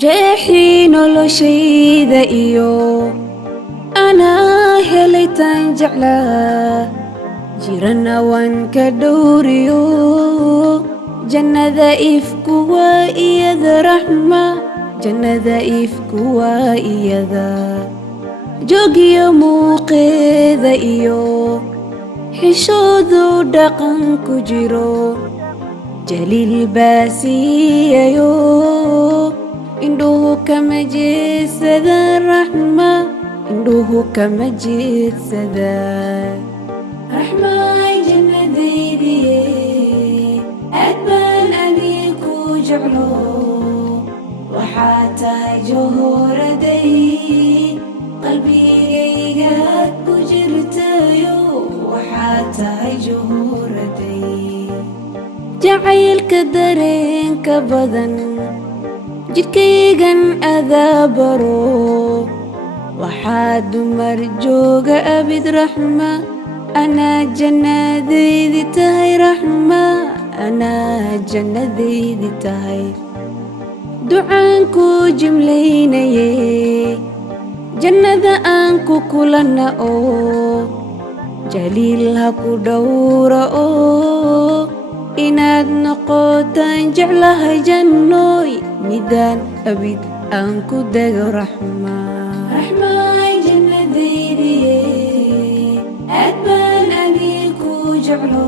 jeexii noloshayda iyo anaa helitaan jeclaa jirana waan ka dhowriyo jannada ifku waa iyada raxma jannada ifku waa iyada joogiyo muuqeeda iyo xishoodu dhaqan ku jiro jaliil baa siiyayo indhuhu kama jeedsada raxma indhuhu kama jeedsada raxmaay jannadaydiye aad baan adiku jeclo waxaa tahay jawharaday qalbigaygaad ku jirtayo waxaa tahay jawharaday jacaylka dareenka badan jidhkaygan adaa baro waxaa dumar jooga abid raxma anaa jannadaydi tahay raxma anaa jannadaydi tahay ducaan ku jimlaynaye jannada aan ku kulanna oo jaliil ha ku dhowra oo inaad noqotaan jeclahay jannooy midaan abid aan ku dego raxma raxmaay jannadaydiye aad baan adiku jeclo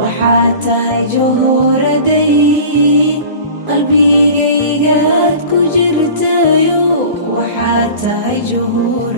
waxaa tahay jawharaday qalbigaygaad ku jirtayo waxaa tahay jawharaday